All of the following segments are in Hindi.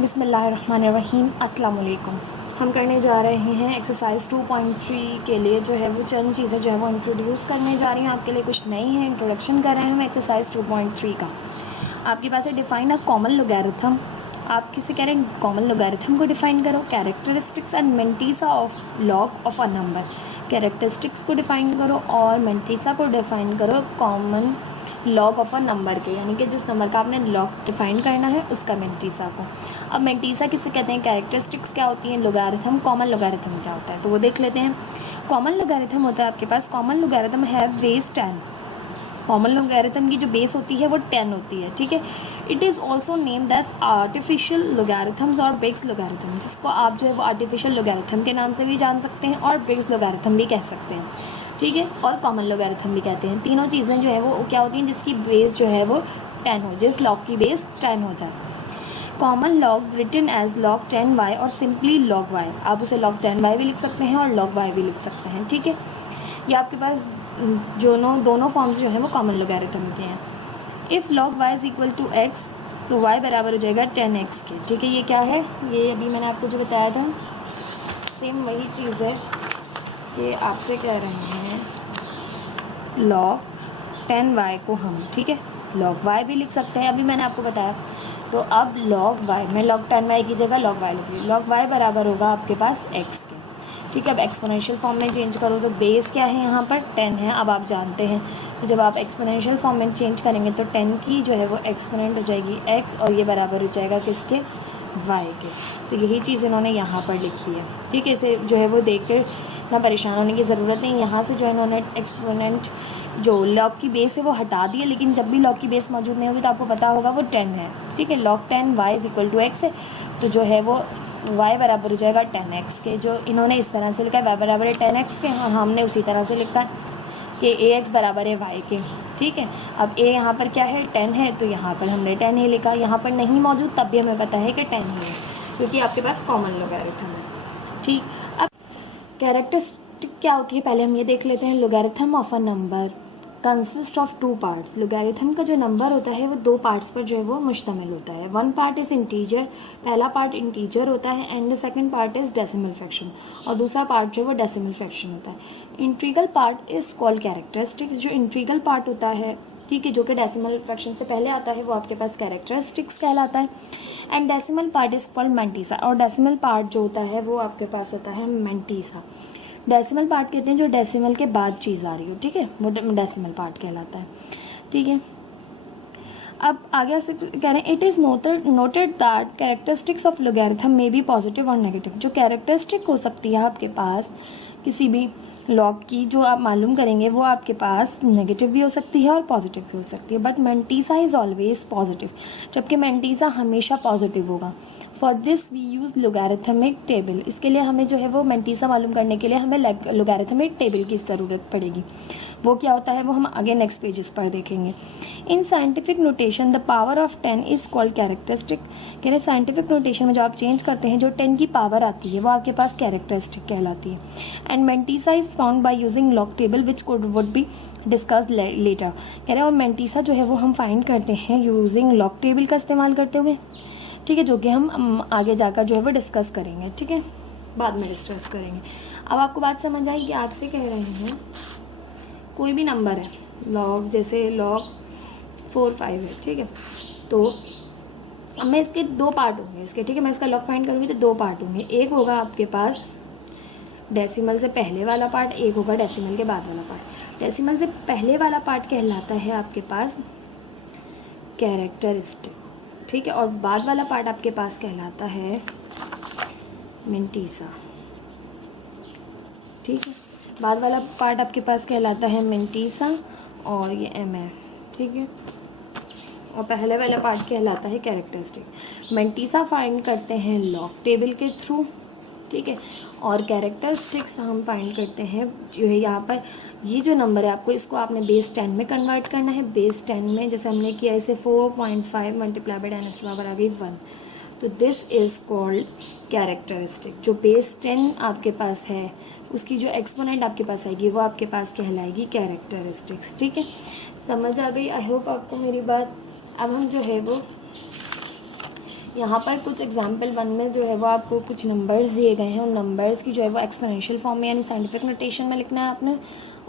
बिस्मिल्लाहिर्रहमानिर्रहीम। अस्सलाम वालेकुम। हम करने जा रहे हैं एक्सरसाइज 2.3 के लिए जो है वो चंद चीज़ें जो है वो इंट्रोड्यूस करने जा रही हैं आपके लिए। कुछ नई है, इंट्रोडक्शन कर रहे हैं हम एक्सरसाइज 2.3 का। आपके पास है डिफाइन अ कॉमन लोगैरिथम। आप किसे कह रहे हैं? कॉमन लोगैरिथम को डिफाइन करो। Characteristics and mantissa of log of a number. Characteristics को डिफाइन करो और मेंटीसा को डिफाइन करो common log of a number के, यानी कि जिस नंबर का आपने लॉग डिफाइन करना है उसका मेंटीसा को। अब मेंटीसा किसे कहते हैं, कैरेक्टरिस्टिक्स क्या होती हैं, लोगारिथम, कॉमन लोगारिथम क्या होता है, तो वो देख लेते हैं। कॉमन लोगारिथम होता है आपके पास, कॉमन लोगारिथम है बेस 10। कॉमन लोगारिथम की जो बेस होती है वो 10 होती है, ठीक है। It is also named as artificial logarithms और बिग्स लोगारिथम, जिसको आप जो है वो आर्टिफिशियल लोगारिथम के नाम से भी जान सकते हैं और बिग्स लोगारिथम भी कह सकते हैं, ठीक है, और कॉमन लोगारिथम भी कहते हैं। तीनों चीज़ें जो है वो क्या होती हैं, जिसकी बेस जो है वो 10 हो, जिस लॉग की बेस 10 हो जाए। Common log written as log 10y और सिंपली लॉग y, आप उसे लॉग 10y भी लिख सकते हैं और लॉग y भी लिख सकते हैं, ठीक है। ये आपके पास दोनों फॉर्म्स जो हैं वो कॉमन लोगैरिथम के हैं। If log y is equal to x तो y बराबर हो जाएगा 10x के, ठीक है। ये क्या है, ये अभी मैंने आपको जो बताया था सेम वही चीज़ है कि आपसे कह रहे हैं लॉग 10y को हम, ठीक है, लॉग y भी लिख सकते हैं, अभी मैंने आपको बताया। तो अब लॉग y, मैं लॉग 10y की जगह लॉग y लिख रही हूँ। लॉग y बराबर होगा आपके पास x के, ठीक है। अब एक्सपोनेंशियल फॉर्म में चेंज करो तो बेस क्या है यहाँ पर 10 है, अब आप जानते हैं। तो जब आप एक्सपोनेंशियल फॉर्म में चेंज करेंगे तो 10 की जो है वो एक्सपोनेंट हो जाएगी x और ये बराबर हो जाएगा किसके, y के। तो यही चीज़ इन्होंने यहाँ पर लिखी है, ठीक है। इसे जो है वो देख कर ना परेशान होने की ज़रूरत नहीं। यहाँ से जो है इन्होंने एक्सपोनेंट जो लॉग की बेस है वो हटा दी है, लेकिन जब भी लॉग की बेस मौजूद नहीं होगी तो आपको पता होगा वो 10 है, ठीक है। Log 10 y is equal to x है, तो जो है वो y बराबर हो जाएगा 10x के। जो इन्होंने इस तरह से लिखा है y बराबर है 10x के, हाँ हमने उसी तरह से लिखा है कि ax बराबर है y के, ठीक है। अब a यहाँ पर क्या है, 10 है, तो यहाँ पर हमने 10 ही लिखा। यहाँ पर नहीं मौजूद तब भी हमें पता है कि 10 ही है, क्योंकि आपके पास कॉमन लोगैरिथम है, ठीक। अब कैरेक्टरिस्टिक क्या होती है पहले हम ये देख लेते हैं। Logarithm of a number consist of 2 parts. Logarithm का जो नंबर होता है वो 2 पार्ट्स पर जो है वो मुश्तमिल होता है। 1 पार्ट इज इंटीजर, पहला पार्ट इंटीजर होता है, and the second part is decimal fraction, और दूसरा पार्ट जो है वो डेसिमल फ्रैक्शन होता है। Integral part is called characteristics. जो इंट्रीगल पार्ट होता है, ठीक है, जो कि डेसिमल फ्रैक्शन से पहले आता है, वो आपके पास कैरेक्टरिस्टिक्स कहलाता है। And decimal part is called mantissa, और डेसिमल पार्ट जो होता है वो आपके पास होता है मेंटीसा। डेसिमल पार्ट कहते हैं जो डेसिमल के बाद चीज़ आ रही हो, ठीक है, वो डेसिमल पार्ट कहलाता है, ठीक है। अब आगे से कह रहे हैं it is noted that characteristics of logarithm में बी पॉजिटिव और नेगेटिव। जो कैरेक्टरिस्टिक हो सकती है आपके पास किसी भी लॉग की, जो आप मालूम करेंगे वो आपके पास नेगेटिव भी हो सकती है और पॉजिटिव भी हो सकती है। But mantissa is always positive, जबकि मेंटीसा हमेशा पॉजिटिव होगा। For this we use logarithmic table. इसके लिए हमें जो है वो मेंटीसा मालूम करने के लिए हमें लोगैरिथमिक टेबल की ज़रूरत पड़ेगी। वो क्या होता है वो हम आगे नेक्स्ट पेजेस पर देखेंगे। In scientific notation the power of 10 is called characteristic. कह रहे साइंटिफिक नोटेशन में जो आप चेंज करते हैं जो 10 की पावर आती है वो आपके पास कैरेक्टरिस्टिक कहलाती है। And mantissa is found by using log table which would be discussed later. कह रहे और मेंटीसा जो है वो हम फाइंड करते हैं यूजिंग लॉग टेबल का इस्तेमाल करते हुए, ठीक है, जो कि हम आगे जाकर जो है वो डिस्कस करेंगे, ठीक है, बाद में डिस्कस करेंगे। अब आपको बात समझ आई कि आपसे कह रहे हैं कोई भी नंबर है लॉग, जैसे लॉग 4, 5 है, ठीक है, तो अब मैं इसके 2 पार्ट होंगे इसके, ठीक है, मैं इसका लॉग फाइंड करूँगी तो 2 पार्ट होंगे। एक होगा आपके पास डेसिमल से पहले वाला पार्ट, एक होगा डेसिमल के बाद वाला पार्ट। डेसिमल से पहले वाला पार्ट कहलाता है आपके पास कैरेक्टरिस्टिक, ठीक है, और बाद वाला पार्ट आपके पास कहलाता है मेंटीसा, ठीक है। बाद वाला पार्ट आपके पास कहलाता है मेंटीसा और ये एम है, ठीक है, और पहले वाला पार्ट कहलाता है कैरेक्टरिस्टिक। मेंटीसा फाइंड करते हैं लॉग टेबल के थ्रू, ठीक है, और कैरेक्टरिस्टिक्स हम फाइंड करते हैं जो है यहाँ पर ये जो नंबर है आपको इसको आपने बेस 10 में कन्वर्ट करना है। बेस 10 में जैसे हमने किया इसे 4.5 मल्टीप्लाई बाई 10 बराबर आ गई 1, तो दिस इज कॉल्ड कैरेक्टरिस्टिक। जो बेस 10 आपके पास है उसकी जो एक्सपोनेंट आपके पास आएगी वो आपके पास कहलाएगी कैरेक्टरिस्टिक्स, ठीक है, समझ आ गई आई होप आपको मेरी बात। अब हम जो है वो यहाँ पर कुछ एग्जाम्पल 1 में जो है वो आपको कुछ नंबर्स दिए गए हैं, उन नंबर्स की जो है वो एक्सपोनेंशियल फॉर्म में यानी साइंटिफिक नोटेशन में लिखना है आपने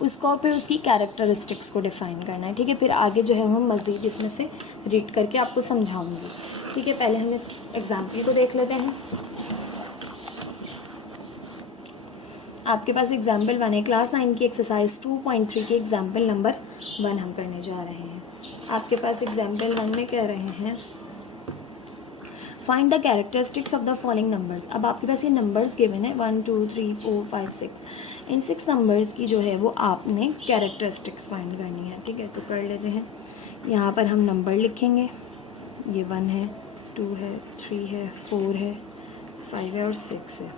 उसको, फिर उसकी कैरेक्टरिस्टिक्स को डिफाइन करना है। ठीक है, फिर आगे जो है हम मज़ीद इसमें से रीड करके आपको समझाऊंगी। ठीक है, पहले हम इस एग्जाम्पल को देख लेते हैं। आपके पास एग्जाम्पल 1 है, क्लास 9 की एक्सरसाइज 2.3 की एग्जाम्पल नंबर 1 हम करने जा रहे हैं। आपके पास एग्जाम्पल 1 में कह रहे हैं find the characteristics of the following numbers. अब आपके पास ये नंबर्स गिवन है 1 2 3 4 5 6, इन 6 नंबर्स की जो है वो आपने कैरेक्टरिस्टिक्स फाइंड करनी है। ठीक है, तो कर लेते हैं। यहाँ पर हम नंबर लिखेंगे, ये 1 है, 2 है, 3 है, 4 है, 5 है और 6 है।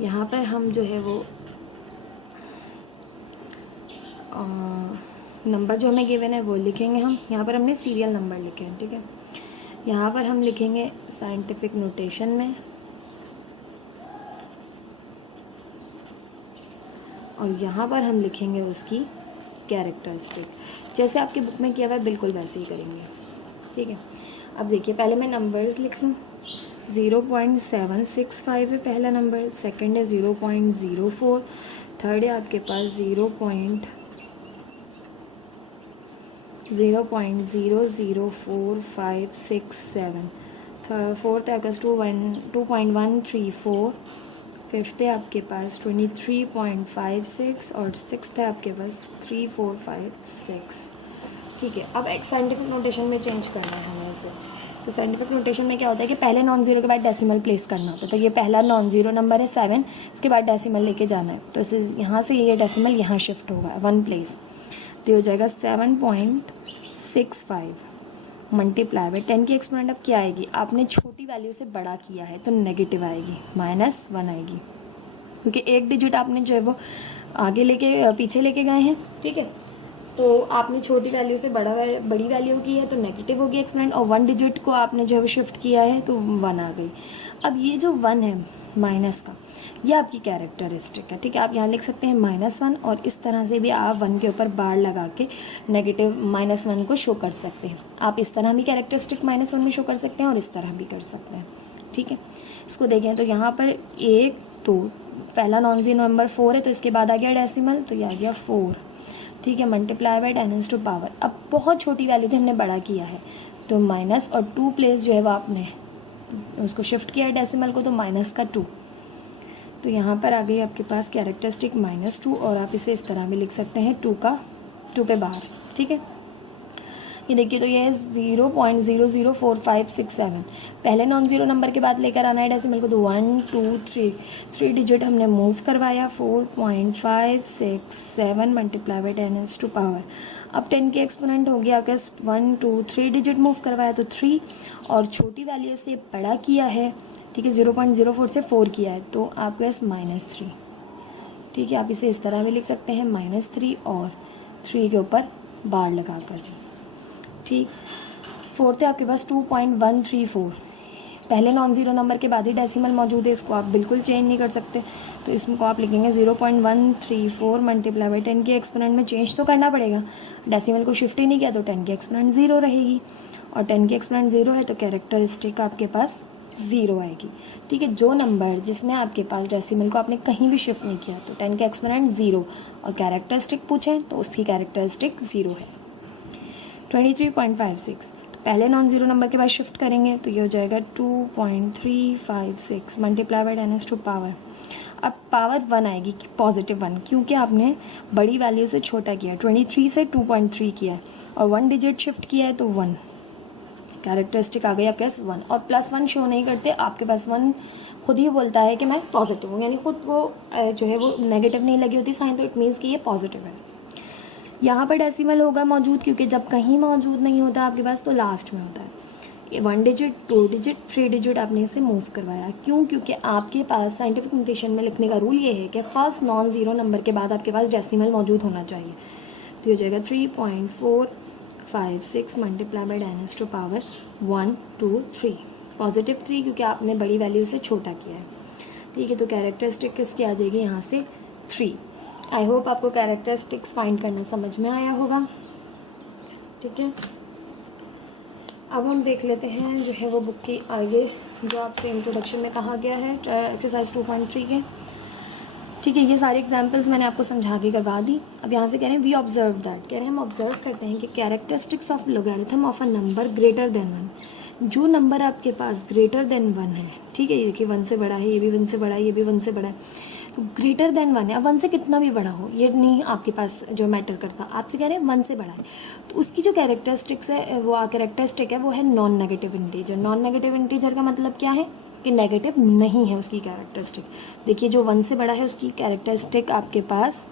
यहाँ पर हम जो है वो नंबर जो हमें गिवन है वो लिखेंगे हम। यहाँ पर हमने सीरियल नंबर लिखे हैं। ठीक है, यहाँ पर हम लिखेंगे साइंटिफिक नोटेशन में, और यहाँ पर हम लिखेंगे उसकी कैरेक्टरिस्टिक। जैसे आपकी बुक में किया हुआ है बिल्कुल वैसे ही करेंगे। ठीक है, अब देखिए पहले मैं नंबर्स लिख लूँ। 0.765 है पहला नंबर, सेकंड है 0.04, थर्ड है आपके पास 0.004567, फोर्थ है आपके पास 2.134, फिफ्थ है आपके पास 23.56 और सिक्स्थ है आपके पास 3456। ठीक है, अब एक साइंटिफिक नोटेशन में चेंज करना है हमें इसे। तो साइंटिफिक नोटेशन में क्या होता है कि पहले नॉन जीरो के बाद डेसिमल प्लेस करना होता है। तो ये पहला नॉन जीरो नंबर है 7, इसके बाद डेसिमल लेके जाना है। तो इसे यहाँ से ये डेसिमल यहाँ शिफ्ट होगा 1 प्लेस, तो हो जाएगा 7.65 मल्टीप्लाई बाय 10 की एक्सपोनेंट। अब क्या आएगी, आपने छोटी वैल्यू से बड़ा किया है तो नेगेटिव आएगी, -1 आएगी, क्योंकि एक डिजिट आपने जो है वो आगे लेके पीछे लेके गए हैं। ठीक है, तो आपने छोटी वैल्यू से बड़ी वैल्यू की है तो नेगेटिव होगी एक्सपोनेंट, और 1 डिजिट को आपने जो है वो शिफ्ट किया है तो 1 आ गई। अब ये जो 1 है माइनस का, ये आपकी कैरेक्टरिस्टिक है। ठीक है, आप यहाँ लिख सकते हैं -1, और इस तरह से भी आप 1 के ऊपर बार लगा के नेगेटिव -1 को शो कर सकते हैं। आप इस तरह भी कैरेक्टरिस्टिक -1 में शो कर सकते हैं और इस तरह भी कर सकते हैं। ठीक है, इसको देखें तो यहाँ पर 1 2, पहला नॉन जीरो नंबर 4 है तो इसके बाद आ गया डेसिमल, तो ये आ गया 4। ठीक है, मल्टीप्लाई बाय 10⁻²। अब बहुत छोटी वैल्यू थी, हमने बड़ा किया है तो माइनस और 2 प्लेस जो है वो आपने उसको शिफ्ट किया है डेसिमल को, तो -2। तो यहाँ पर आ गई आपके पास कैरेक्टरिस्टिक -2, और आप इसे इस तरह भी लिख सकते हैं 2 पे बाहर। ठीक है, ये देखिए तो ये है 0.004567, पहले नॉन जीरो नंबर के बाद लेकर आना है डेसिमल को, तो 1 2 3 डिजिट हमने मूव करवाया, 4.567 मल्टीप्लाई बाय 10⁻²। अब 10 के एक्सपोनेंट हो गया आपके 1 2 3 डिजिट मूव करवाया तो 3, और छोटी वैल्यू से बड़ा किया है। ठीक है, 0.04 से 4 किया है तो आपके पास -3। ठीक है, आप इसे इस तरह भी लिख सकते हैं -3 और 3 के ऊपर बार लगा कर। ठीक, फोर्थ है आपके पास 2.134, पहले नॉन जीरो नंबर के बाद ही डेसिमल मौजूद है, इसको आप बिल्कुल चेंज नहीं कर सकते, तो इसको आप लिखेंगे 0.134 मल्टीप्लाई बाय 10 के एक्सपोनेंट में चेंज तो करना पड़ेगा, डेसिमल को शिफ्ट ही नहीं किया तो 10 की एक्सपोनेंट 0 रहेगी, और 10 की एक्सपोनेंट 0 है तो कैरेक्टरिस्टिक आपके पास 0 आएगी। ठीक है, जो नंबर जिसमें आपके पास डेसिमल को आपने कहीं भी शिफ्ट नहीं किया तो 10 के एक्सपोनेंट 0 और कैरेक्टरिस्टिक पूछें तो उसकी कैरेक्टरिस्टिक 0 है। 23.56, तो पहले नॉन जीरो नंबर के बाद शिफ्ट करेंगे तो ये हो जाएगा 2.356 मल्टीप्लाई बाय 10⁻²। अब पावर 1 आएगी, +1, क्योंकि आपने बड़ी वैल्यू से छोटा किया, 23 से 2.3 किया है और 1 डिजिट शिफ्ट किया है तो 1, कैरेक्टरिस्टिक आ गई आपके पास 1, और +1 शो नहीं करते, आपके पास 1 खुद ही बोलता है कि मैं पॉजिटिव हूँ, यानी खुद वो जो है वो नेगेटिव नहीं लगी होती साइन, तो इट मीन्स कि ये पॉजिटिव है। यहाँ पर डेसिमल होगा मौजूद, क्योंकि जब कहीं मौजूद नहीं होता आपके पास तो लास्ट में होता है। 1 डिजिट 2 डिजिट 3 डिजिट आपने इसे मूव करवाया, क्यों, क्योंकि आपके पास साइंटिफिक नोटेशन में लिखने का रूल ये है कि फर्स्ट नॉन जीरो नंबर के बाद आपके पास डेसिमल मौजूद होना चाहिए। तो ये हो जाएगा 3.456 मल्टीप्लाई बाय 10⁻1 2 3, +3 क्योंकि आपने बड़ी वैल्यू से छोटा किया है। ठीक है, तो कैरेक्टरिस्टिक किसकी आ जाएगी यहाँ से 3। आई होप आपको कैरेक्टरिस्टिक्स फाइंड करना समझ में आया होगा। ठीक है, अब हम देख लेते हैं जो है वो बुक की आगे जो आपसे इंट्रोडक्शन में कहा गया है एक्सरसाइज 2.3 के। ठीक है, ये सारे एग्जांपल्स मैंने आपको समझा के करवा दी। अब यहाँ से कह रहे हैं वी ऑब्जर्व दैट, कह रहे हैं हम ऑब्जर्व करते हैं कि characteristics of logarithm of a number greater than 1, जो नंबर आपके पास ग्रेटर देन 1 है, ठीक है, ये देखिए 1 से बड़ा है, ये भी 1 से बड़ा है, ये भी 1 से बड़ा है, तो ग्रेटर देन 1 है। अब 1 से कितना भी बड़ा हो ये नहीं आपके पास जो मैटर करता, आपसे कह रहे हैं 1 से बड़ा है, तो उसकी जो कैरेक्टरिस्टिक्स है वो कैरेक्टरिस्टिक है वो है non negative integer. Non negative integer का मतलब क्या है कि नेगेटिव नहीं है उसकी कैरेक्टरिस्टिक। देखिए जो 1 से बड़ा है उसकी कैरेक्टरिस्टिक आपके पास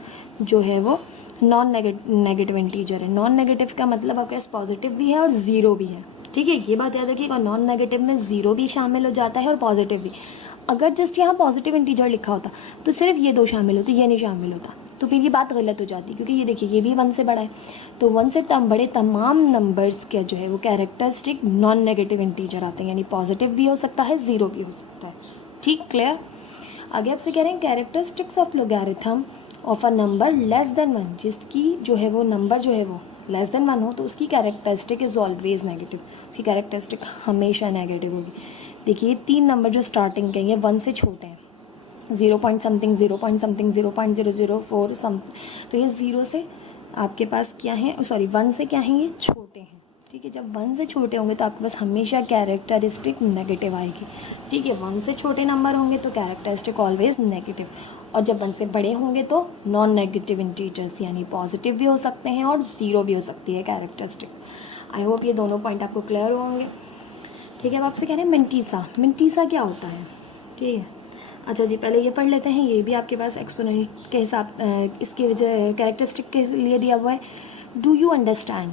जो है वो नॉन नेगेटिव इंटीजर है। नॉन नेगेटिव का मतलब आपके पास पॉजिटिव भी है और ज़ीरो भी है, ठीक है, ये बात याद रखिएगा। नॉन नेगेटिव में ज़ीरो भी शामिल हो जाता है और पॉजिटिव भी। अगर जस्ट यहाँ पॉजिटिव इंटीजर लिखा होता तो सिर्फ ये 2 शामिल होते, ये नहीं शामिल होता, तो फिर ये बात गलत हो जाती, क्योंकि ये देखिए ये भी 1 से बड़ा है, तो 1 से बड़े तमाम नंबर्स के जो है वो कैरेक्टरिस्टिक नॉन नेगेटिव इंटीजर आते हैं, यानी पॉजिटिव भी हो सकता है, ज़ीरो भी हो सकता है। ठीक, क्लियर। आगे आपसे कह रहे हैं characteristics of logarithm of a number less than 1, जिसकी जो है वो नंबर जो है वो लेस देन 1 हो तो उसकी कैरेक्टरिस्टिक इज ऑलवेज नेगेटिव, उसकी कैरेक्टरिस्टिक हमेशा नेगेटिव होगी। देखिए 3 नंबर जो स्टार्टिंग के ये 1 से छोटे हैं, 0 पॉइंट समथिंग 0 पॉइंट समथिंग 0.004 सम, तो ये 0 से आपके पास क्या है, सॉरी 1 से क्या है, ये छोटे हैं। ठीक है, जब 1 से छोटे होंगे तो आपके पास हमेशा कैरेक्टरिस्टिक नेगेटिव आएगी। ठीक है, 1 से छोटे नंबर होंगे तो कैरेक्टरिस्टिक ऑलवेज नेगेटिव, और जब 1 से बड़े होंगे तो नॉन नेगेटिव इंटीजर्स यानी पॉजिटिव भी हो सकते हैं और ज़ीरो भी हो सकती है कैरेक्टरिस्टिक। आई होप ये दोनों पॉइंट आपको क्लियर होंगे। ठीक है, अब आपसे कह रहे हैं मिंटीसा। मिंटीसा क्या होता है, ठीक है। अच्छा जी, पहले ये पढ़ लेते हैं, ये भी आपके पास एक्सपोनेंट के हिसाब इसके कैरेक्टरिस्टिक के लिए दिया हुआ है। Do you understand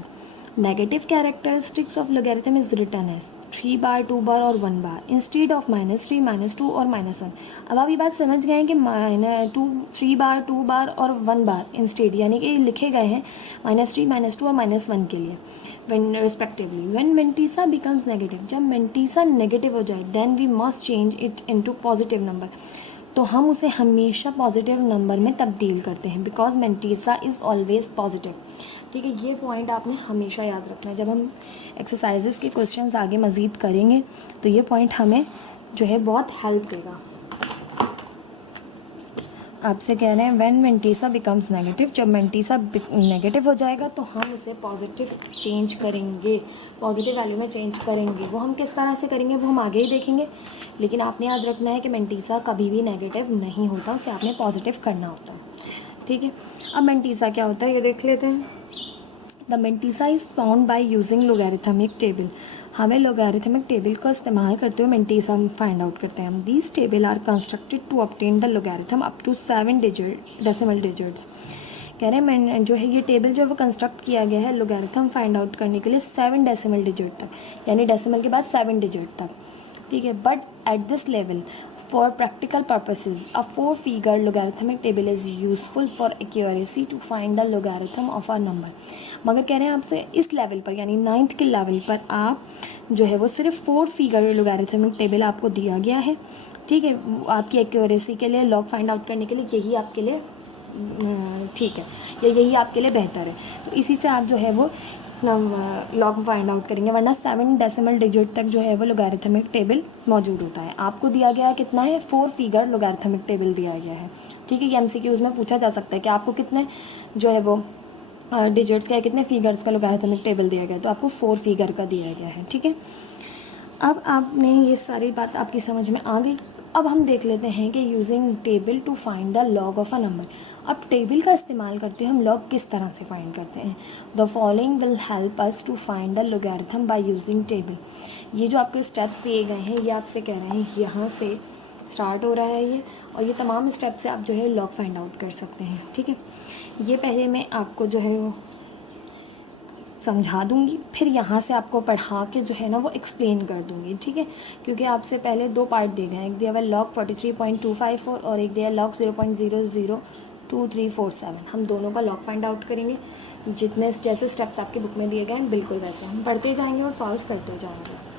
negative characteristics of logarithm is written as 3 बार 2 बार और 1 बार इंस्टेड ऑफ -3 -2 और -1। अब आप ये बात समझ गए हैं कि 3 बार 2 बार और 1 बार इंस्टेड यानी कि लिखे गए हैं -3 -2 और -1 के लिए when respectively when mentisa becomes negative, जब mentisa नेगेटिव हो जाए then we must change it into positive number, तो हम उसे हमेशा पॉजिटिव नंबर में तब्दील करते हैं because mentisa is always positive. ठीक है, ये पॉइंट आपने हमेशा याद रखना है। जब हम एक्सरसाइजेस के क्वेश्चंस आगे मज़ीद करेंगे तो ये पॉइंट हमें जो है बहुत हेल्प देगा। आपसे कह रहे हैं व्हेन मेंटीसा बिकम्स नेगेटिव, जब मेंटीसा नेगेटिव हो जाएगा तो हम उसे पॉजिटिव चेंज करेंगे, पॉजिटिव वैल्यू में चेंज करेंगे। वो हम किस तरह से करेंगे वो हम आगे ही देखेंगे, लेकिन आपने याद रखना है कि मेंटीसा कभी भी नेगेटिव नहीं होता, उसे आपने पॉजिटिव करना होता है। ठीक है, अब मेंटीसा क्या होता है ये देख लेते हैं। The mantissa is found by using logarithmic table, हमें लोगैरिथमिक टेबल का इस्तेमाल करते हुए मेंटीसा फाइंड आउट करते हैं हम। These tables are constructed to obtain the logarithm up to 7 decimal digits. कह रहे हैं जो है ये टेबल जो है वो कंस्ट्रक्ट किया गया है लोगैरिथम फाइंड आउट करने के लिए 7 डेसिमल डिजिट तक, यानी डेसिमल के बाद 7 डिजिट तक। ठीक है, but at this level for practical purposes a 4-figure logarithmic table is useful for accuracy to find the logarithm of a number। मगर कह रहे हैं आपसे इस लेवल पर यानी 9th के लेवल पर आप जो है वो सिर्फ 4 फिगर लोगैरिथमिक टेबल आपको दिया गया है। ठीक है, आपकी एक्यूरेसी के लिए लॉग फाइंड आउट करने के लिए यही आपके लिए ठीक है, यही आपके लिए बेहतर है, तो इसी से आप जो है वो लॉग फाइंड आउट करेंगे, वरना 7 डेसिमल डिजिट तक जो है वो लोगैरिथमिक टेबल मौजूद होता है। आपको दिया गया है कितना है, 4 फिगर लोगैरिथमिक टेबल दिया गया है। ठीक है, ये MCQs में पूछा जा सकता है कि आपको कितने जो है वो डिजिट्स का, कितने फिगर्स का लोगैरिथमिक टेबल दिया गया है, तो आपको 4 फिगर का दिया गया है। ठीक है, अब आपने ये सारी बात आपकी समझ में आ गई। अब हम देख लेते हैं कि using table to find the log of a number, अब टेबल का इस्तेमाल करते हुए हम लॉग किस तरह से फाइंड करते हैं। The following will help us to find the logarithm by using table. ये जो आपको स्टेप्स दिए गए हैं ये आपसे कह रहे हैं यहाँ से स्टार्ट हो रहा है ये, और ये तमाम स्टेप से आप जो है लॉग फाइंड आउट कर सकते हैं। ठीक है, ये पहले मैं आपको जो है वो समझा दूंगी, फिर यहाँ से आपको पढ़ा के जो है ना वो एक्सप्लेन कर दूंगी। ठीक है, क्योंकि आपसे पहले 2 पार्ट दिए गए हैं, एक दिया हुआ लॉग 43.254 और एक दिया लॉग 0.002347। हम दोनों का लॉग फाइंड आउट करेंगे, जितने जैसे स्टेप्स आपकी बुक में दिए गए हैं बिल्कुल वैसे हम पढ़ते जाएंगे और सॉल्व करते जाएंगे।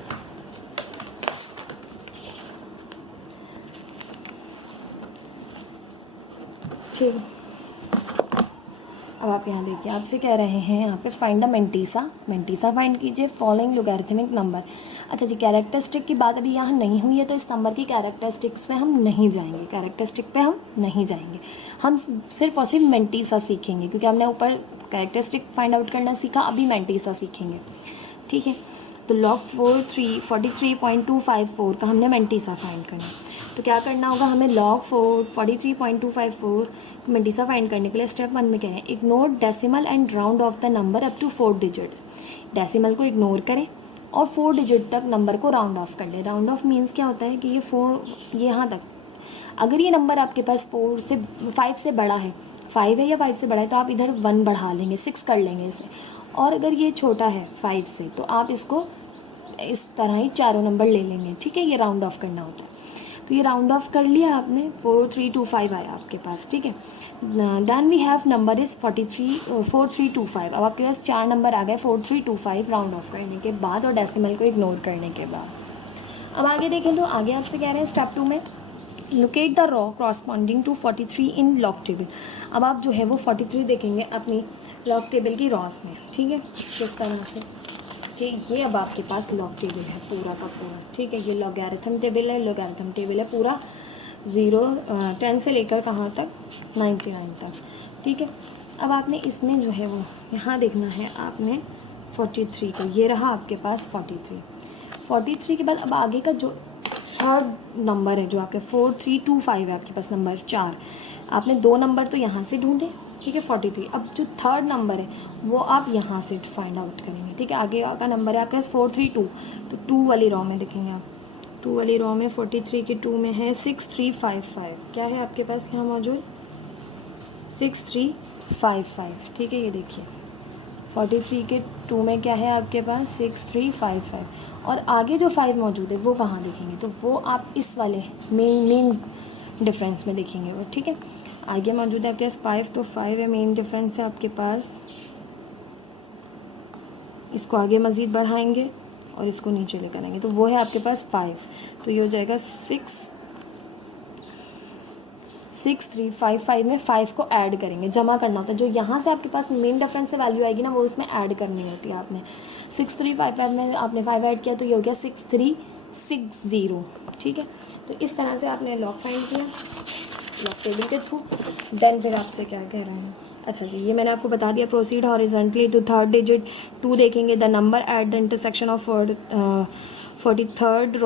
ठीक, अब आप यहाँ देखिए, आपसे कह रहे हैं यहाँ पे फाइंड द मेंटीसा फाइंड कीजिए फॉलोइंग लोगैरिथमिक नंबर। अच्छा जी, कैरेक्टरिस्टिक की बात अभी यहाँ नहीं हुई है, तो इस नंबर की कैरेक्टरिस्टिक्स पे हम नहीं जाएंगे, हम सिर्फ और सिर्फ मेंटीसा सीखेंगे, क्योंकि हमने ऊपर कैरेक्टरिस्टिक फाइंड आउट करना सीखा, अभी मेंटीसा सीखेंगे। ठीक है, तो लॉग 43.254 का हमने मेंटीसा फाइंड करना है। तो क्या करना होगा हमें, लॉग 43.254 मेंटीसा फाइंड करने के लिए स्टेप 1 में कह रहे हैं, ignore decimal and round off the number up to 4 digits. Decimal को इग्नोर करें और 4 डिजिट तक नंबर को राउंड ऑफ कर ले। राउंड ऑफ मीन्स क्या होता है कि ये 4 ये यहाँ तक, अगर ये नंबर आपके पास 5 से बड़ा है, 5 है या 5 से बड़ा है, तो आप इधर 1 बढ़ा लेंगे, 6 कर लेंगे इसे। और अगर ये छोटा है 5 से, तो आप इसको इस तरह ही चारों नंबर ले लेंगे। ठीक है, ये राउंड ऑफ करना होता है। तो ये राउंड ऑफ कर लिया आपने, 4325 आया आपके पास। ठीक है, then we have number is 4325। अब आपके पास 4 नंबर आ गए 4325 राउंड ऑफ करने के बाद और डेसिमल को इग्नोर करने के बाद। अब आगे देखें, तो आगे आपसे कह रहे हैं स्टेप 2 में, locate the row corresponding to 43 in log table. अब आप जो है वो 43 देखेंगे अपनी लॉग टेबल की रॉस में। ठीक है, किस तरह से, ठीक, ये अब आपके पास लॉग टेबल है पूरा का पूरा। ठीक है, ये लॉगैरिथम टेबल है पूरा 10 से लेकर कहाँ तक, 99 तक। ठीक है, अब आपने इसमें जो है वो यहाँ देखना है आपने 43 को, ये रहा आपके पास 43 के बाद अब आगे का जो थर्ड नंबर है, जो आपके 4325 है आपके पास नंबर 4, आपने 2 नंबर तो यहाँ से ढूंढे। ठीक है, 43। अब जो थर्ड नंबर है वो आप यहाँ से फाइंड आउट करेंगे। ठीक है, आगे का नंबर है आपके पास 432, तो 2 वाली रॉ में देखेंगे आप, 2 वाली रॉ में 43 के 2 में है 6355। क्या है आपके पास यहाँ मौजूद, 6355। ठीक है, ये देखिए 43 के 2 में क्या है आपके पास 6355, और आगे जो 5 मौजूद है वो कहाँ देखेंगे, तो वो आप इस वाले मेन डिफरेंस में देखेंगे वो। ठीक है, आगे मौजूद है आपके पास 5, तो 5 है मेन डिफरेंस है आपके पास, इसको आगे मज़ीद बढ़ाएंगे और इसको नीचे लेकर आएंगे, तो वो है आपके पास 5, तो ये हो जाएगा 6355 में 5 को ऐड करेंगे, जमा करना होता है। जो यहाँ से आपके पास मेन डिफरेंस से वैल्यू आएगी ना, वो इसमें ऐड करनी होती है आपने। 6355 में आपने 5 ऐड किया तो ये हो गया 6360। ठीक है, तो इस तरह से आपने लॉग फाइंड किया लॉग टेबल के थ्रू। देन फिर आपसे क्या कह रहे हैं, अच्छा जी, ये मैंने आपको बता दिया, proceed horizontally to third digit 2 देखेंगे, the number at the intersection of 43rd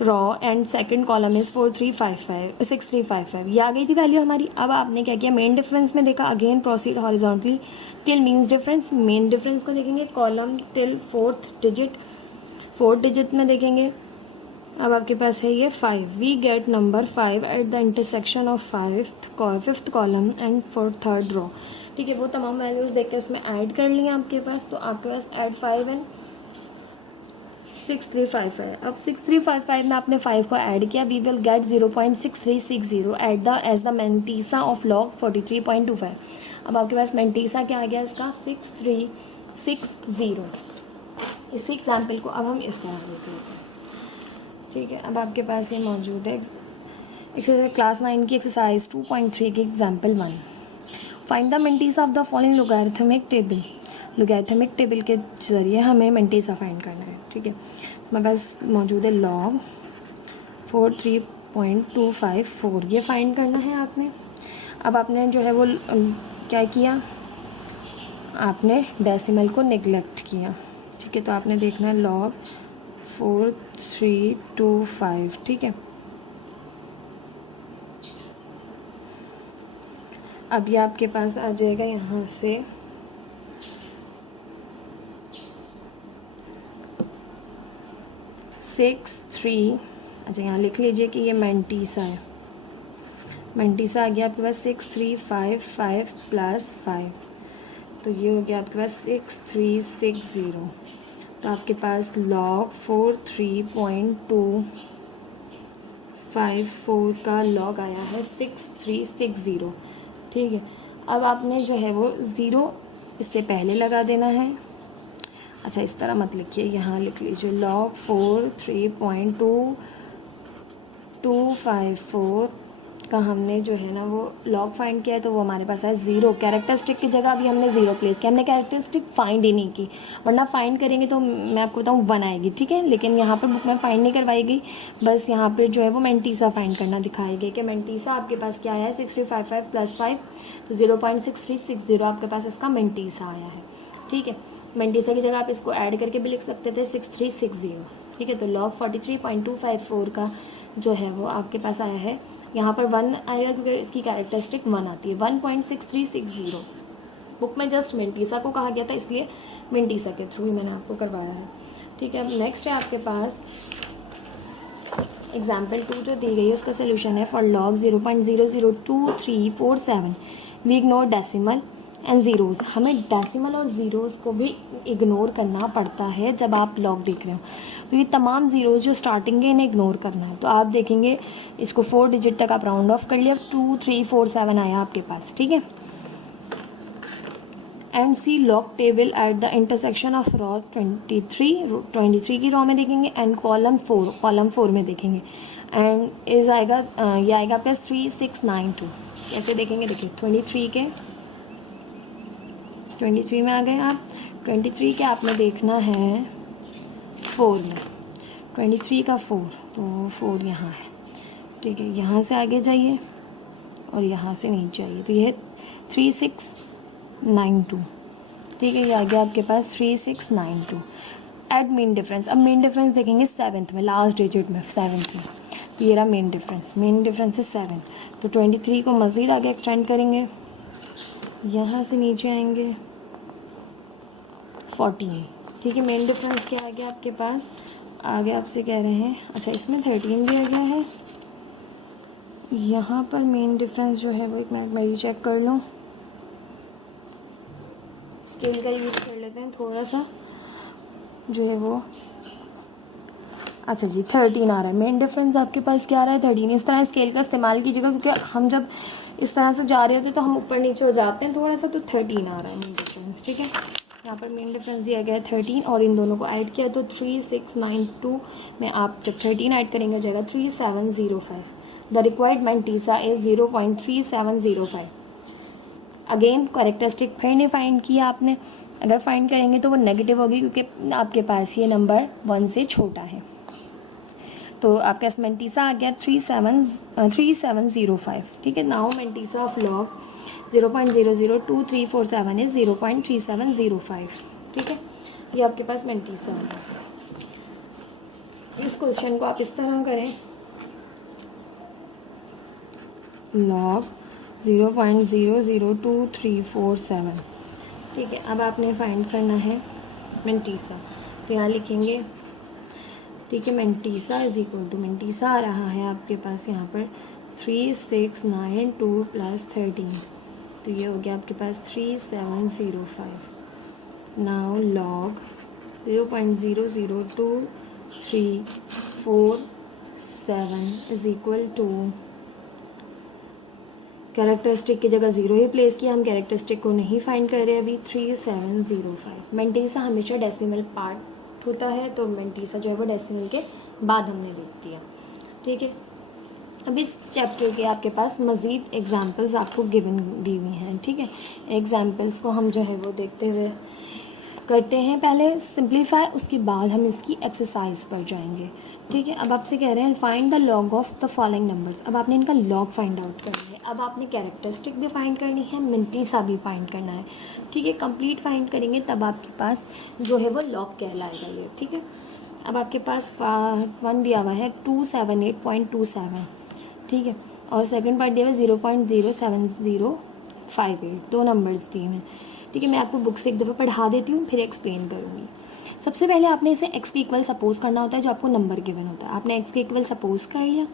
row and second column is 6355। ये आ गई थी वैल्यू हमारी। अब आपने क्या किया, मेन डिफरेंस में देखा, again proceed horizontally till means difference, main difference को देखेंगे, कॉलम टिल 4th डिजिट में देखेंगे। अब आपके पास है ये 5, we get number 5 at the intersection of 5th column and 3rd row. ठीक है, वो तमाम वैल्यूज देख के उसमें ऐड कर लिए आपके पास, तो आपके पास ऐड 5 एंड 6355 है। अब 6355 में आपने 5 को ऐड किया, we will get 0.6360 at the as the mantissa of log 43.25। अब आपके पास मेंटीसा क्या आ गया इसका 6360। इस एग्जाम्पल को अब हम इस तरह देख लेते हैं। ठीक है, अब आपके पास ये मौजूद है क्लास 9 की एक्सरसाइज 2.3 की example 1। Find the mantissa of the following logarithmic table. Logarithmic table के जरिए हमें मेंटीसा फाइंड करना है। ठीक है, हमारे पास मौजूद है लॉग 43.254, ये फाइंड करना है आपने। अब आपने जो है वो क्या किया, आपने डेसिमल को नेग्लेक्ट किया। ठीक है, तो आपने देखना है लॉग 4325। ठीक है, अब ये आपके पास आ जाएगा यहाँ से 63। अच्छा, यहाँ लिख लीजिए कि ये मेंटीसा है। मेंटीसा आ गया आपके पास 6355 प्लस 5, तो ये हो गया आपके पास 6360। तो आपके पास लॉग 43.254 का लॉग आया है 6360। ठीक है, अब आपने जो है वो 0 इससे पहले लगा देना है। अच्छा, इस तरह मत लिखिए, यहाँ लिख लीजिए लॉग 43.254 का हमने जो है ना वो लॉग फाइंड किया है, तो वो हमारे पास है 0। कैरेक्टरिस्टिक की जगह अभी हमने 0 प्लेस किया, हमने कैरेक्टरिस्टिक फाइंड ही नहीं की, वरना फाइंड करेंगे तो मैं आपको बताऊँ 1 आएगी, ठीक है। लेकिन यहाँ पर बुक में फाइंड नहीं करवाई गई, बस यहाँ पर जो है वो मेंटीसा फाइंड करना दिखाया गया कि मेंटीसा आपके पास क्या आया है 6355 + 5, तो 0.6360 आपके पास इसका मेंटीसा आया है, ठीक है। मेंटीसा की जगह आप इसको ऐड करके भी लिख सकते थे 6360, ठीक है। तो log 43.254 का जो है वो आपके पास आया है, यहाँ पर 1 आएगा क्योंकि इसकी कैरेक्टरिस्टिक 1 आती है, 1.6360। बुक में जस्ट मेंटीसा को कहा गया था, इसलिए मेंटीसा के थ्रू ही मैंने आपको करवाया है, ठीक है। अब नेक्स्ट है आपके पास एग्जाम्पल 2 जो दी गई है, उसका सोल्यूशन है for log 0.00237 we ignore decimal and zeros. हमें डेसिमल और ज़ीरोज़ को भी इग्नोर करना पड़ता है जब आप लॉग देख रहे हो, तो ये तमाम ज़ीरोज़ जो स्टार्टिंग है इन्हें इग्नोर करना है। तो आप देखेंगे इसको 4 डिजिट तक आप राउंड ऑफ कर लिया, 2 3 4 7 आया आपके पास, ठीक है। And see log table at the intersection of row 23 की रॉ में देखेंगे एंड कॉलम 4 में देखेंगे, एंड इज आएगा ये आएगा आपके पास 3692। कैसे देखेंगे, देखिए 23 में आ गए आप, 23 के आपने देखना है 4 में, 23 का 4, तो 4 यहाँ है, ठीक है। यहाँ से आगे जाइए और यहाँ से नीचे आइए, तो ये 3692, ठीक है। ये आ गया आपके पास 3692। एड मेन डिफरेंस, अब मेन डिफरेंस देखेंगे 7th में, लास्ट डिजिट में 7th में, तो ये रहा मेन डिफरेंस है 7। तो 23 को मज़ीद आगे एक्सटेंड करेंगे, यहाँ से नीचे आएंगे 14, ठीक है। मेन डिफरेंस क्या आ गया आपके पास, आगे आपसे कह रहे हैं, अच्छा इसमें 13 दिया गया है, यहाँ पर मेन डिफरेंस जो है वो, एक मिनट मैं चेक कर लूँ, स्केल का यूज़ कर लेते हैं थोड़ा सा, जो है वो अच्छा जी 13 आ रहा है। मेन डिफरेंस आपके पास क्या आ रहा है 13। इस तरह स्केल का इस्तेमाल कीजिएगा, क्योंकि हम जब इस तरह से जा रहे होते तो हम ऊपर नीचे हो जाते हैं थोड़ा सा, तो 13 आ रहा है मेन डिफरेंस, ठीक है। यहाँ पर मेन डिफरेंस दिया गया है 13 और इन दोनों को ऐड किया तो 3692 में आप जब 13 ऐड करेंगे हो जाएगा 3705। The required mantissa is 0.3705। Again characteristic फिर नहीं फाइंड किया आपने, अगर फाइंड करेंगे तो वो नेगेटिव होगी क्योंकि आपके पास ये नंबर 1 से छोटा है। तो आपका मेंटीसा आ गया 3705, ठीक है। Now mantissa of log 0.002347 is 0.3705, ठीक है। ये आपके पास मेंटीसा है। इस क्वेश्चन को आप इस तरह करें, लॉग 0.002347, ठीक है। अब आपने फाइंड करना है मेंटीसा, तो यहाँ लिखेंगे, ठीक है। Mantissa is equal to, mantissa आ रहा है आपके पास यहाँ पर 3692 + 13, तो ये हो गया आपके पास 3705। Now log 0.002347 is equal to, characteristic की जगह 0 ही प्लेस किया, हम कैरेक्टरिस्टिक को नहीं फाइंड कर रहे अभी, 3705। मेंटीसा हमेशा डेसिमल पार्ट होता है, तो मेंटीसा जो है वो डेसिमल के बाद हमने लिख दिया, ठीक है। अब इस चैप्टर के आपके पास मज़ीद एग्जांपल्स आपको गिवन दी हुई हैं, ठीक है। एग्जांपल्स को हम जो है वो देखते हुए करते हैं, पहले सिंप्लीफाई, उसके बाद हम इसकी एक्सरसाइज पर जाएंगे, ठीक है। अब आपसे कह रहे हैं find the log of the following numbers. अब आपने इनका लॉग फाइंड आउट करना है, अब आपने कैरेक्टरिस्टिक भी फाइंड करनी है, मेंटीसा भी फाइंड करना है, ठीक है। कंप्लीट फाइंड करेंगे तब आपके पास जो है वो लॉग कहलाएगा ये, ठीक है। अब आपके पास पार्ट 1 दिया हुआ है 278.27, ठीक है, और सेकंड पार्ट दिया हुआ है 0.07058, 2 नंबर्स दिए हैं, ठीक है। मैं आपको बुक से एक दफ़ा पढ़ा देती हूँ, फिर एक्सप्लेन करूँगी। सबसे पहले आपने इसे x के इक्वल सपोज करना होता है, जो आपको नंबर गिवन होता है। आपने x के इक्वल सपोज कर लिया।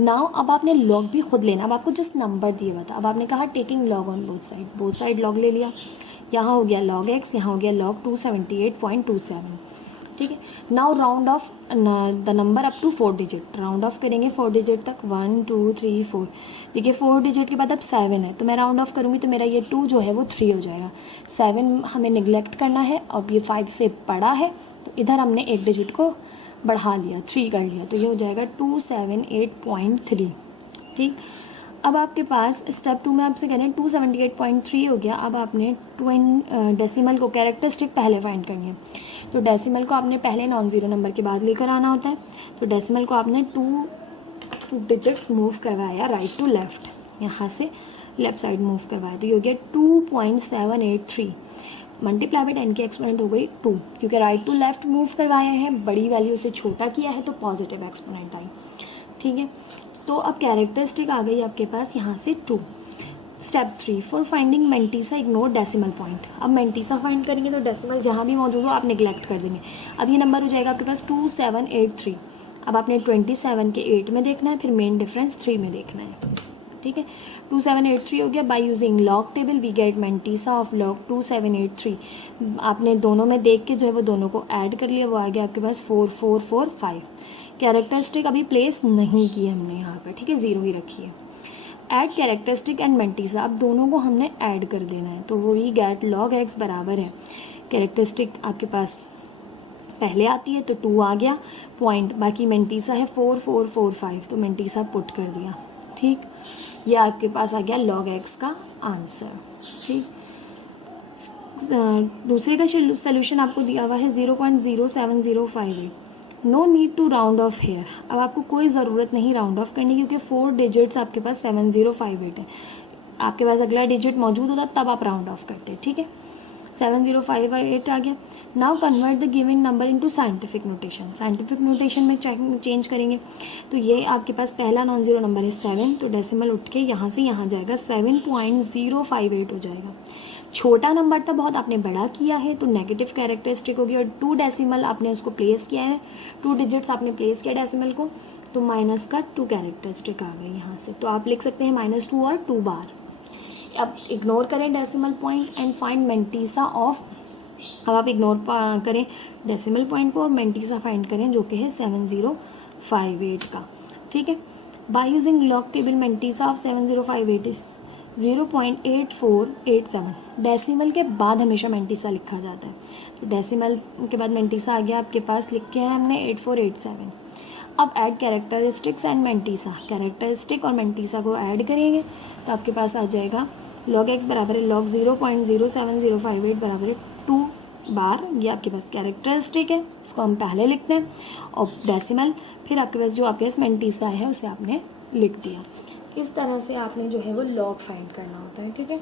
नाउ अब आपने लॉग भी खुद लेना, अब आपको जस्ट नंबर दिया हुआ था, अब आपने कहा taking log on both side log ले लिया। यहाँ हो गया log x, यहाँ हो गया log 278.27, ठीक है। Now round off the number up to 4 digit, round off करेंगे 4 डिजिट तक, 1 2 3 4, देखिए 4 डिजिट के बाद अब 7 है, तो मैं राउंड ऑफ करूँगी तो मेरा ये 2 जो है वो 3 हो जाएगा। 7 हमें निगलेक्ट करना है, अब ये 5 से बड़ा है, तो इधर हमने एक डिजिट को बढ़ा लिया, 3 कर लिया, तो ये हो जाएगा 278.3, ठीक। अब आपके पास स्टेप 2 में आपसे कह रहे हैं 278.3 हो गया। अब आपने डेसिमल को कैरेक्टरिस्टिक पहले फाइंड करनी है। तो डेसिमल को आपने पहले नॉन ज़ीरो नंबर के बाद लेकर आना होता है। तो डेसिमल को आपने 2 डिजिट्स मूव करवाया राइट टू लेफ्ट, यहाँ से लेफ्ट साइड मूव करवाया, तो ये हो गया 2.783 मल्टीप्लाई बाय 10 की एक्सपोनेंट हो गई 2, क्योंकि राइट टू लेफ्ट मूव करवाया है, बड़ी वैल्यू से छोटा किया है तो पॉजिटिव एक्सपोनेंट आई। ठीक है, तो अब कैरेक्टरिस्टिक आ गई आपके पास यहाँ से 2। Step 3 for finding mantissa ignore decimal point. अब मेंटीसा फाइंड करेंगे तो डेसिमल जहाँ भी मौजूद हो आप निगलेक्ट कर देंगे। अब ये नंबर हो जाएगा आपके पास 2783। अब आपने 27 के 8 में देखना है, फिर मेन डिफरेंस 3 में देखना है। ठीक है, 2783 हो गया। By using log table we get mantissa of log 2783। आपने दोनों में देख के जो है वो दोनों को ऐड कर लिया, वो आ गया आपके पास 4445। कैरेक्टरिस्टिक अभी प्लेस नहीं की है हमने यहाँ पर, ठीक है, 0 ही रखी है। ऐड कैरेक्टरिस्टिक एंड मेंटीसा, अब दोनों को हमने ऐड कर देना है, तो वही गेट लॉग एक्स बराबर है, कैरेक्टरिस्टिक आपके पास पहले आती है तो 2 आ गया पॉइंट, बाकी मेंटीसा है 4445, तो मेंटीसा पुट कर दिया। ठीक, ये आपके पास आ गया लॉग एक्स का आंसर। ठीक, दूसरे का सोल्यूशन आपको दिया हुआ है 0.07058। No need to round off here. अब आपको कोई ज़रूरत नहीं राउंड ऑफ करने की, क्योंकि 4 डिजिट्स आपके पास 7058 है। आपके पास अगला डिजिट मौजूद होता तब आप राउंड ऑफ करते हैं। ठीक है, 7058 आ गया। Now convert the given number into scientific notation. Scientific notation में चेंज करेंगे तो ये आपके पास पहला नॉन ज़ीरो नंबर है 7, तो डेसिमल उठ के यहाँ से यहाँ जाएगा 7.058 हो जाएगा। छोटा नंबर था बहुत, आपने बड़ा किया है तो नेगेटिव कैरेक्टरिस्टिक होगी, और 2 डेसिमल आपने उसको प्लेस किया है, 2 डिजिट्स आपने प्लेस किया डेसिमल को, तो माइनस का 2 कैरेक्टरिस्टिक आ गई यहाँ से। तो आप लिख सकते हैं -2 और 2 बार। अब इग्नोर करें decimal point and find mantissa of. अब आप इग्नोर करें डेसिमल पॉइंट को और मेंटीसा फाइंड करें जो कि है 7058 का। ठीक है, bye using log table mantissa of 7058 is 0.8487। Decimal के बाद हमेशा मेंटीसा लिखा जाता है, तो डेसिमल के बाद मेंटीसा आ गया आपके पास, लिख के है हमने 8487। अब add characteristics and mantissa, characteristic और मेंटीसा को ऐड करेंगे तो आपके पास आ जाएगा लॉग एक्स बराबर है लॉग 0.07058 बराबर है 2 बार। ये आपके पास कैरेक्टरिस्टिक है, इसको हम पहले लिखते हैं, और डेसिमल फिर आपके पास जो आपके पास मेंटीसा है उसे आपने लिख दिया। इस तरह से आपने जो है वो लॉग फाइंड करना होता है। ठीक है,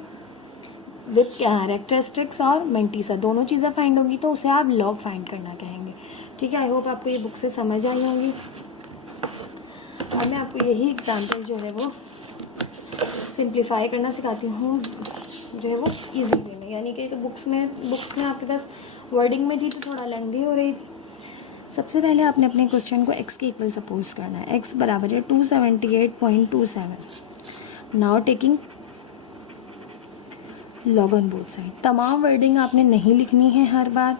विद कैरेक्टरिस्टिक्स और मेंटीसा दोनों चीज़ें फाइंड होगी तो उसे आप लॉग फाइंड करना कहेंगे। ठीक है, आई होप आपको ये बुक से समझ आई होगी, और मैं आपको यही एग्जाम्पल जो है वो सिंप्लीफाई करना सिखाती हूँ जो है वो इजी वे में, यानी कि तो बुक्स में आपके पास वर्डिंग में थी तो थोड़ा लेंथी हो रही थी। सबसे पहले आपने अपने क्वेश्चन को x के इक्वल सपोज करना है। x बराबर है 278.27। Now taking log on both side. तमाम वर्डिंग आपने नहीं लिखनी है हर बार,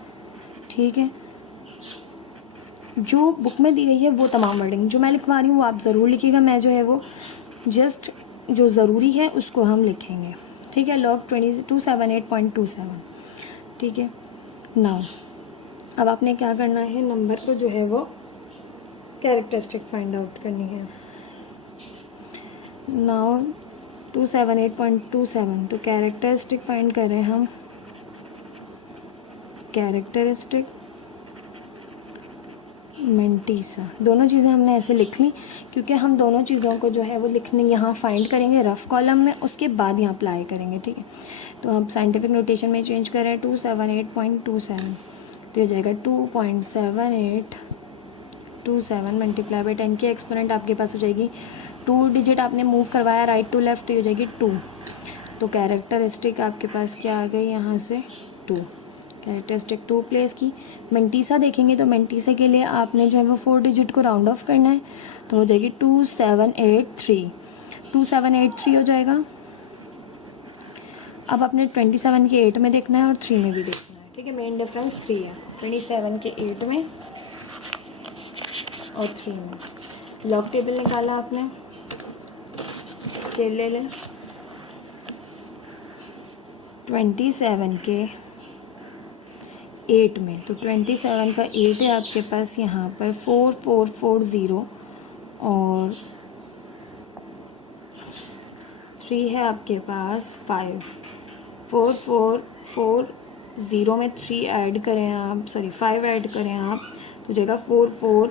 ठीक है, जो बुक में दी गई है वो तमाम वर्डिंग जो मैं लिखवा रही हूँ वो आप ज़रूर लिखिएगा। मैं जो है वो जस्ट जो ज़रूरी है उसको हम लिखेंगे। ठीक है, लॉग 278.27। ठीक है, नाउ अब आपने क्या करना है, नंबर को जो है वो कैरेक्टरिस्टिक फाइंड आउट करनी है। नाउ 278.27, तो कैरेक्टरिस्टिक फाइंड करें हम, कैरेक्टरिस्टिक मेंटीसा, दोनों चीज़ें हमने ऐसे लिख ली क्योंकि हम दोनों चीज़ों को जो है वो लिखने यहाँ फाइंड करेंगे रफ कॉलम में, उसके बाद यहाँ अप्लाई करेंगे। ठीक है, तो हम साइंटिफिक नोटेशन में चेंज करें 278.27, तो हो जाएगा 2.7827 मल्टीप्लाई बाई 10 की एक्सपोनेंट आपके पास हो जाएगी 2 डिजिट आपने मूव करवाया राइट टू लेफ्ट, तो हो जाएगी 2। तो कैरेक्टरिस्टिक आपके पास क्या आ गई यहाँ से 2, कैरेक्टरिस्टिक 2 प्लेस की। मेंटीसा देखेंगे तो मेंटीसा के लिए आपने जो है वो 4 डिजिट को राउंड ऑफ करना है, तो हो जाएगी 2783 हो जाएगा। अब आपने 27 के 8 में देखना है और 3 में भी देखना है। ठीक है, मेन डिफरेंस 3 है, 27 के 8 में और 3 में। लॉग टेबल निकाला आपने, स्केल ले लें, 27 के 8 में, तो 27 का 8 है आपके पास यहाँ पर 4440 और 3 है आपके पास 5, 4 4 4 0 में 3 ऐड करें आप, सॉरी 5 ऐड करें आप, तो जाएगा 4 4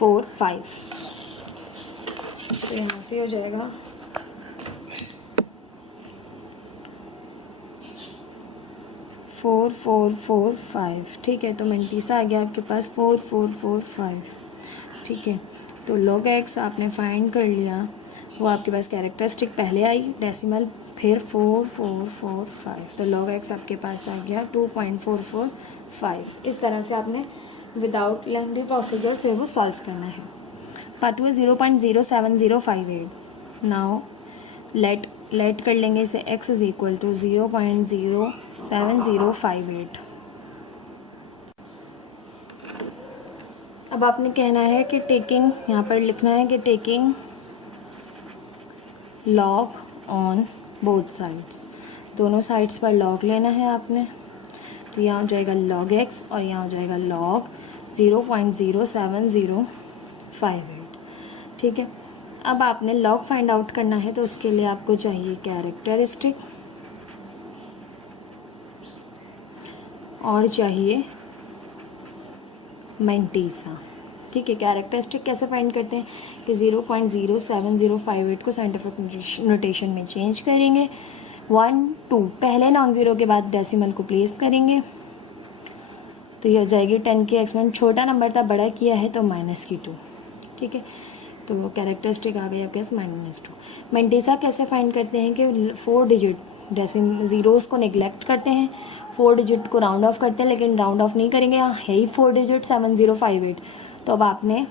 4 5। तो यहाँ से हो जाएगा 4 4 4 5। ठीक है, तो मंटीसा आ गया आपके पास 4 4 4 5। ठीक है, तो log x आपने फाइंड कर लिया, वो आपके पास कैरेक्टरिस्टिक पहले आई डेसिमल, फिर 4 4 4 5, तो log x आपके पास आ गया 2.445। इस तरह से आपने विदाउट लेंथी प्रोसीजर से वो सॉल्व करना है। पार्ट 2 है 0.07058। नाउ लेट कर लेंगे इसे x इज इक्वल टू 0.07058। अब आपने कहना है कि टेकिंग, यहाँ पर लिखना है कि taking log on both sides, दोनों साइड्स पर लॉग लेना है आपने। तो यहाँ हो जाएगा log x और यहाँ हो जाएगा log 0.07058। ठीक है, अब आपने log फाइंड आउट करना है, तो उसके लिए आपको चाहिए कैरेक्टरिस्टिक और चाहिए मंटीसा। ठीक है, कैरेक्टरिस्टिक कैसे फाइंड करते हैं कि 0.07058 को साइंटिफिक नोटेशन में चेंज करेंगे, 1 2 पहले नॉन ज़ीरो के बाद डेसिमल को प्लेस करेंगे, तो ये हो जाएगी 10 की एक्सपोनेंट, छोटा नंबर था बड़ा किया है तो -2। ठीक है, तो कैरेक्टरिस्टिक आ गई आपके पास -2। मंटीसा कैसे फाइंड करते हैं कि 4 डिजिट ज़ीरोज़ को निगलेक्ट करते हैं, 4 डिजिट को राउंड ऑफ करते हैं, लेकिन राउंड ऑफ नहीं करेंगे, यहाँ है ही 4 डिजिट 7058। तो अब आपने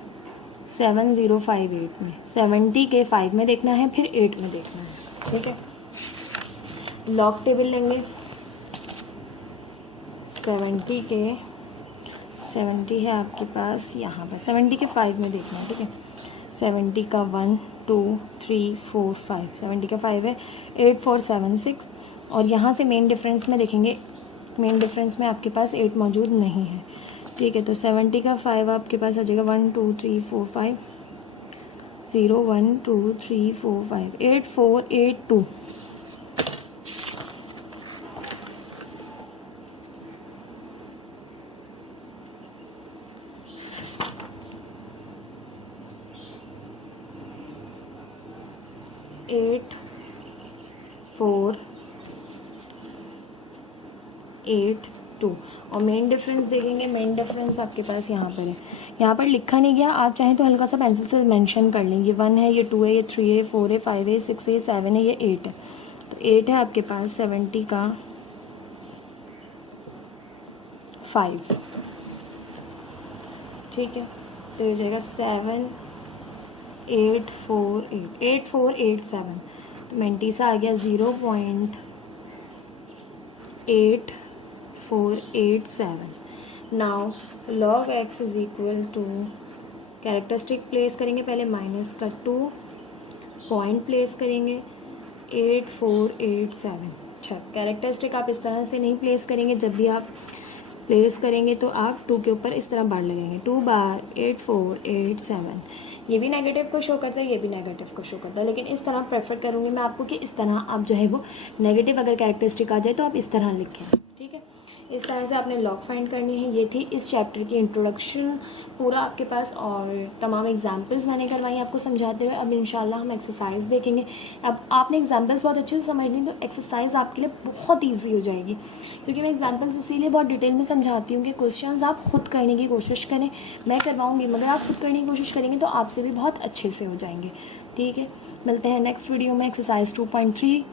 7058 में 70 के 5 में देखना है, फिर 8 में देखना है। ठीक है, लॉग टेबल लेंगे, 70 है आपके पास यहाँ पर, 70 के 5 में देखना है। ठीक है, 70 का 1 2 3 4 5, 70 का 5 है 8 4 7 6, और यहाँ से मेन डिफरेंस में देखेंगे, मेन डिफरेंस में आपके पास 8 मौजूद नहीं है। ठीक है, तो 70 का 5 आपके पास आ जाएगा 1 2 3 4 5, 0 1 2 3 4 5, 8 4 8 2। एट 4 8 2, और मेन डिफरेंस देखेंगे, मेन डिफरेंस आपके पास यहाँ पर है, यहाँ पर लिखा नहीं गया, आप चाहें तो हल्का सा पेंसिल से मेंशन कर लेंगे, 1 है, ये 2 है, ये 3 है, ये 4 है, 5 है, 6 है, 7 है, ये 8 है। तो 8 है आपके पास 70 का 5। ठीक है, तो ये हो जाएगा 7 8 4 8 8 4 8 7। तो मंटीसा आ गया 0.8487। Now log x is equal to, characteristic place करेंगे पहले, -2 पॉइंट प्लेस करेंगे 8487। अच्छा, कैरेक्टरिस्टिक आप इस तरह से नहीं प्लेस करेंगे, जब भी आप प्लेस करेंगे तो आप 2 के ऊपर इस तरह बार लगाएंगे, 2 बार 8487। ये भी नेगेटिव को शो करता है, ये भी नेगेटिव को शो करता है, लेकिन इस तरह प्रेफर करूँगी मैं आपको कि इस तरह आप जो है वो नेगेटिव अगर कैरेक्टरिस्टिक आ जाए तो आप इस तरह लिखें। ठीक है, इस तरह से आपने लॉग फाइंड करनी है। ये थी इस चैप्टर की इंट्रोडक्शन पूरा आपके पास, और तमाम एग्जांपल्स मैंने करवाई आपको समझाते हुए। अब इंशाल्लाह हम एक्सरसाइज देखेंगे। अब आपने एग्जांपल्स बहुत अच्छे से समझ ली तो एक्सरसाइज आपके लिए बहुत ईजी हो जाएगी, क्योंकि मैं एग्जांपल्स इसीलिए बहुत डिटेल में समझाती हूँ कि क्वेश्चंस आप खुद करने की कोशिश करें। मैं करवाऊँगी, मगर आप खुद करने की कोशिश करेंगे तो आपसे भी बहुत अच्छे से हो जाएंगे। ठीक है, मिलते हैं नेक्स्ट वीडियो में एक्सरसाइज 2.3